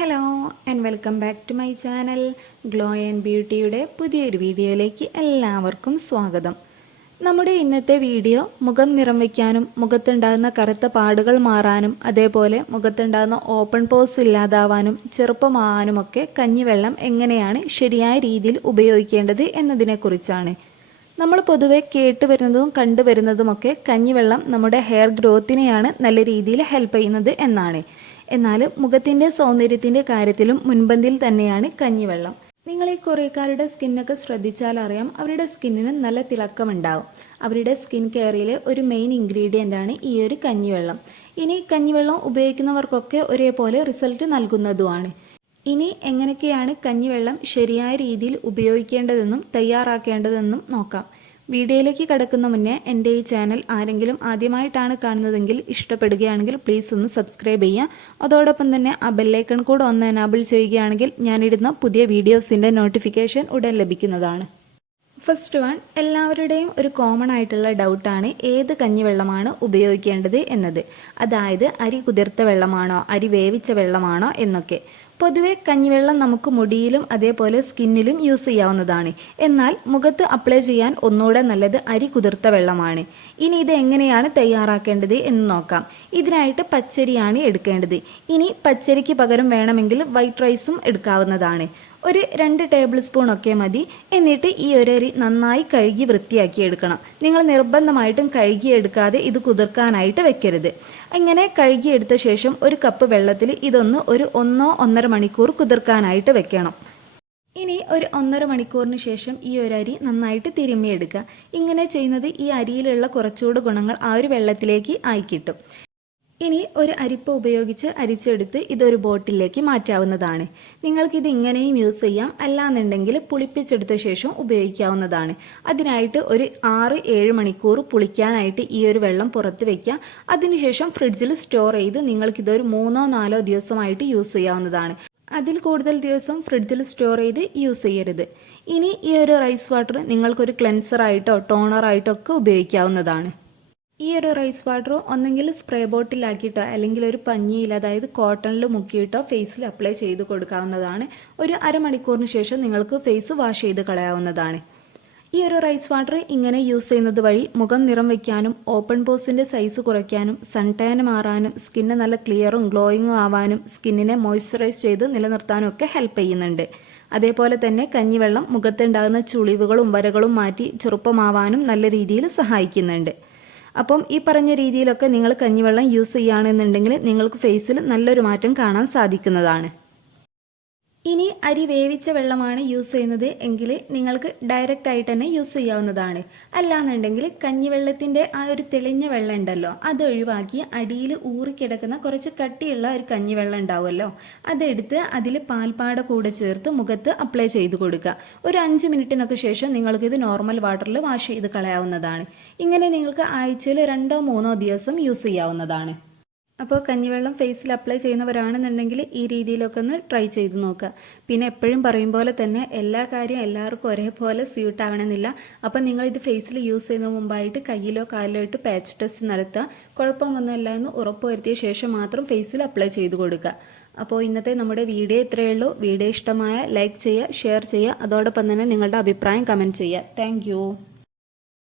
Hello and welcome back to my channel Glow and ബ്യൂട്ടിയുടെ പുതിയൊരു വീഡിയോയിലേക്ക് എല്ലാവർക്കും സ്വാഗതം. നമ്മുടെ ഇന്നത്തെ വീഡിയോ മുഖം നിറം വയ്ക്കാനും മുഖത്തുണ്ടാകുന്ന കറുത്ത പാടുകൾ മാറാനും അതേപോലെ മുഖത്തുണ്ടാകുന്ന ഓപ്പൺ പോസ് ഇല്ലാതാവാനും ചെറുപ്പമാവാനുമൊക്കെ കഞ്ഞിവെള്ളം എങ്ങനെയാണ് ശരിയായ രീതിയിൽ ഉപയോഗിക്കേണ്ടത് എന്നതിനെക്കുറിച്ചാണ്. നമ്മൾ പൊതുവെ കേട്ടുവരുന്നതും കണ്ടുവരുന്നതുമൊക്കെ കഞ്ഞിവെള്ളം നമ്മുടെ ഹെയർ ഗ്രോത്തിനെയാണ് നല്ല രീതിയിൽ ഹെൽപ്പ് ചെയ്യുന്നത് എന്നാണ്. എന്നാൽ മുഖത്തിൻ്റെ സൗന്ദര്യത്തിൻ്റെ കാര്യത്തിലും മുൻപന്തിയിൽ തന്നെയാണ് കഞ്ഞിവെള്ളം. നിങ്ങൾ ഈ കുറേക്കാരുടെ സ്കിന്നൊക്കെ ശ്രദ്ധിച്ചാൽ അറിയാം, അവരുടെ സ്കിന്നിന് നല്ല തിളക്കമുണ്ടാവും. അവരുടെ സ്കിൻ കെയറിലെ ഒരു മെയിൻ ഇൻഗ്രീഡിയൻ്റ് ആണ് ഈ ഒരു കഞ്ഞിവെള്ളം. ഇനി കഞ്ഞിവെള്ളം ഉപയോഗിക്കുന്നവർക്കൊക്കെ ഒരേപോലെ റിസൾട്ട് നൽകുന്നതുമാണ്. ഇനി എങ്ങനെയൊക്കെയാണ് കഞ്ഞിവെള്ളം ശരിയായ രീതിയിൽ ഉപയോഗിക്കേണ്ടതെന്നും തയ്യാറാക്കേണ്ടതെന്നും നോക്കാം. വീഡിയോയിലേക്ക് കടക്കുന്ന മുന്നേ എൻ്റെ ഈ ചാനൽ ആരെങ്കിലും ആദ്യമായിട്ടാണ് കാണുന്നതെങ്കിൽ ഇഷ്ടപ്പെടുകയാണെങ്കിൽ പ്ലീസ് ഒന്ന് സബ്സ്ക്രൈബ് ചെയ്യുക. അതോടൊപ്പം തന്നെ ആ ബെല്ലൈക്കൺ കൂടെ ഒന്ന് എനാബിൾ ചെയ്യുകയാണെങ്കിൽ ഞാനിടുന്ന പുതിയ വീഡിയോസിൻ്റെ നോട്ടിഫിക്കേഷൻ ഉടൻ ലഭിക്കുന്നതാണ്. ഫസ്റ്റ് വൺ, എല്ലാവരുടെയും ഒരു കോമൺ ആയിട്ടുള്ള ഡൗട്ടാണ് ഏത് കഞ്ഞിവെള്ളമാണ് ഉപയോഗിക്കേണ്ടത് എന്നത്. അതായത് അരി കുതിർത്ത വെള്ളമാണോ അരി വേവിച്ച വെള്ളമാണോ എന്നൊക്കെ. പൊതുവെ കഞ്ഞിവെള്ളം നമുക്ക് മുടിയിലും അതേപോലെ സ്കിന്നിലും യൂസ് ചെയ്യാവുന്നതാണ്. എന്നാൽ മുഖത്ത് അപ്ലൈ ചെയ്യാൻ ഒന്നുകൂടെ നല്ലത് അരി കുതിർത്ത വെള്ളമാണ്. ഇനി ഇത് എങ്ങനെയാണ് തയ്യാറാക്കേണ്ടത് എന്ന് നോക്കാം. ഇതിനായിട്ട് പച്ചരിയാണ് എടുക്കേണ്ടത്. ഇനി പച്ചരിക്ക് പകരം വേണമെങ്കിൽ വൈറ്റ് റൈസും എടുക്കാവുന്നതാണ്. ഒരു 2 ടേബിൾ സ്പൂൺ ഒക്കെ മതി. എന്നിട്ട് ഈ ഒരു അരി നന്നായി കഴുകി വൃത്തിയാക്കി എടുക്കണം. നിങ്ങൾ നിർബന്ധമായിട്ടും കഴുകിയെടുക്കാതെ ഇത് കുതിർക്കാനായിട്ട് വെക്കരുത്. ഇങ്ങനെ കഴുകിയെടുത്ത ശേഷം ഒരു കപ്പ് വെള്ളത്തിൽ ഇതൊന്ന് ഒരു 1-1.5 മണിക്കൂർ കുതിർക്കാനായിട്ട് വെക്കണം. ഇനി ഒരു 1.5 മണിക്കൂറിന് ശേഷം ഈ ഒരു അരി നന്നായിട്ട് തിരുമ്മിയെടുക്കുക. ഇങ്ങനെ ചെയ്യുന്നത് ഈ അരിയിലുള്ള കുറച്ചുകൂടി ഗുണങ്ങൾ ആ ഒരു വെള്ളത്തിലേക്ക് ആയി കിട്ടും. ഇനി ഒരു അരിപ്പ ഉപയോഗിച്ച് അരിച്ചെടുത്ത് ഇതൊരു ബോട്ടിലേക്ക് മാറ്റാവുന്നതാണ്. നിങ്ങൾക്കിത് ഇങ്ങനെയും യൂസ് ചെയ്യാം, അല്ലാന്നുണ്ടെങ്കിൽ പുളിപ്പിച്ചെടുത്ത ശേഷം ഉപയോഗിക്കാവുന്നതാണ്. അതിനായിട്ട് ഒരു 6-7 മണിക്കൂർ പുളിക്കാനായിട്ട് ഈ ഒരു വെള്ളം പുറത്ത് വയ്ക്കുക. അതിനുശേഷം ഫ്രിഡ്ജിൽ സ്റ്റോർ ചെയ്ത് നിങ്ങൾക്കിതൊരു 3-4 ദിവസമായിട്ട് യൂസ് ചെയ്യാവുന്നതാണ്. അതിൽ കൂടുതൽ ദിവസം ഫ്രിഡ്ജിൽ സ്റ്റോർ ചെയ്ത് യൂസ് ചെയ്യരുത്. ഇനി ഈ ഒരു റൈസ് വാട്ടർ നിങ്ങൾക്കൊരു ക്ലെൻസറായിട്ടോ ടോണറായിട്ടോ ഒക്കെ ഉപയോഗിക്കാവുന്നതാണ്. ഈ ഒരു റൈസ് വാട്ടർ ഒന്നെങ്കിൽ സ്പ്രേ ബോട്ടിലാക്കിയിട്ടോ അല്ലെങ്കിൽ ഒരു പഞ്ഞിയിൽ അതായത് കോട്ടണിൽ മുക്കിയിട്ടോ ഫേസിൽ അപ്ലൈ ചെയ്ത് കൊടുക്കാവുന്നതാണ്. ഒരു അരമണിക്കൂറിന് ശേഷം നിങ്ങൾക്ക് ഫേസ് വാഷ് ചെയ്ത് കളയാവുന്നതാണ്. ഈ ഒരു റൈസ് വാട്ടർ ഇങ്ങനെ യൂസ് ചെയ്യുന്നത് വഴി മുഖം നിറം വയ്ക്കാനും ഓപ്പൺ പോസിൻ്റെ സൈസ് കുറയ്ക്കാനും സൺ ടാൻ മാറാനും സ്കിന്ന് നല്ല ക്ലിയറും ഗ്ലോയിങ്ങും ആവാനും സ്കിന്നിനെ മോയ്സ്ചറൈസ് ചെയ്ത് നിലനിർത്താനും ഒക്കെ ഹെൽപ്പ് ചെയ്യുന്നുണ്ട്. അതേപോലെ തന്നെ കഞ്ഞിവെള്ളം മുഖത്തുണ്ടാകുന്ന ചുളിവുകളും വരകളും മാറ്റി ചെറുപ്പമാവാനും നല്ല രീതിയിൽ സഹായിക്കുന്നുണ്ട്. അപ്പം ഈ പറഞ്ഞ രീതിയിലൊക്കെ നിങ്ങൾ കഞ്ഞിവെള്ളം യൂസ് ചെയ്യുകയാണെന്നുണ്ടെങ്കിൽ നിങ്ങൾക്ക് ഫേസിൽ നല്ലൊരു മാറ്റം കാണാൻ സാധിക്കുന്നതാണ്. ഇനി അരി വേവിച്ച വെള്ളമാണ് യൂസ് ചെയ്യുന്നത് എങ്കിൽ നിങ്ങൾക്ക് ഡയറക്റ്റ് ആയിട്ട് തന്നെ യൂസ് ചെയ്യാവുന്നതാണ്. അല്ലാന്നുണ്ടെങ്കിൽ കഞ്ഞിവെള്ളത്തിൻ്റെ ആ ഒരു തെളിഞ്ഞ വെള്ളം ഉണ്ടല്ലോ, അത് ഒഴിവാക്കി അടിയിൽ ഊറിക്കിടക്കുന്ന കുറച്ച് കട്ടിയുള്ള ഒരു കഞ്ഞിവെള്ളം ഉണ്ടാവുമല്ലോ, അതെടുത്ത് അതിൽ പാൽപ്പാട കൂടെ ചേർത്ത് മുഖത്ത് അപ്ലൈ ചെയ്ത് കൊടുക്കുക. ഒരു 5 മിനിറ്റിനൊക്കെ ശേഷം നിങ്ങൾക്കിത് നോർമൽ വാട്ടറിൽ വാഷ് ചെയ്ത് കളയാവുന്നതാണ്. ഇങ്ങനെ നിങ്ങൾക്ക് ആഴ്ചയിൽ 2-3 ദിവസം യൂസ് ചെയ്യാവുന്നതാണ്. അപ്പോൾ കഞ്ഞിവെള്ളം ഫേസിൽ അപ്ലൈ ചെയ്യുന്നവരാണെന്നുണ്ടെങ്കിൽ ഈ രീതിയിലൊക്കെ ഒന്ന് ട്രൈ ചെയ്ത് നോക്കുക. പിന്നെ എപ്പോഴും പറയും പോലെ തന്നെ എല്ലാ കാര്യവും എല്ലാവർക്കും ഒരേപോലെ സ്യൂട്ട് ആവണമെന്നില്ല. അപ്പോൾ നിങ്ങളിത് ഫേസിൽ യൂസ് ചെയ്യുന്നതിന് മുമ്പായിട്ട് കയ്യിലോ കാലിലോ ഇട്ട് പാച്ച് ടെസ്റ്റ് നടത്തുക. കുഴപ്പമൊന്നുമില്ല എന്ന് ഉറപ്പുവരുത്തിയ ശേഷം മാത്രം ഫേസിൽ അപ്ലൈ ചെയ്ത് കൊടുക്കുക. അപ്പോൾ ഇന്നത്തെ നമ്മുടെ വീഡിയോ ഇത്രയേ ഉള്ളൂ. വീഡിയോ ഇഷ്ടമായ ലൈക്ക് ചെയ്യുക, ഷെയർ ചെയ്യുക, അതോടൊപ്പം തന്നെ നിങ്ങളുടെ അഭിപ്രായം കമൻറ്റ് ചെയ്യുക. താങ്ക്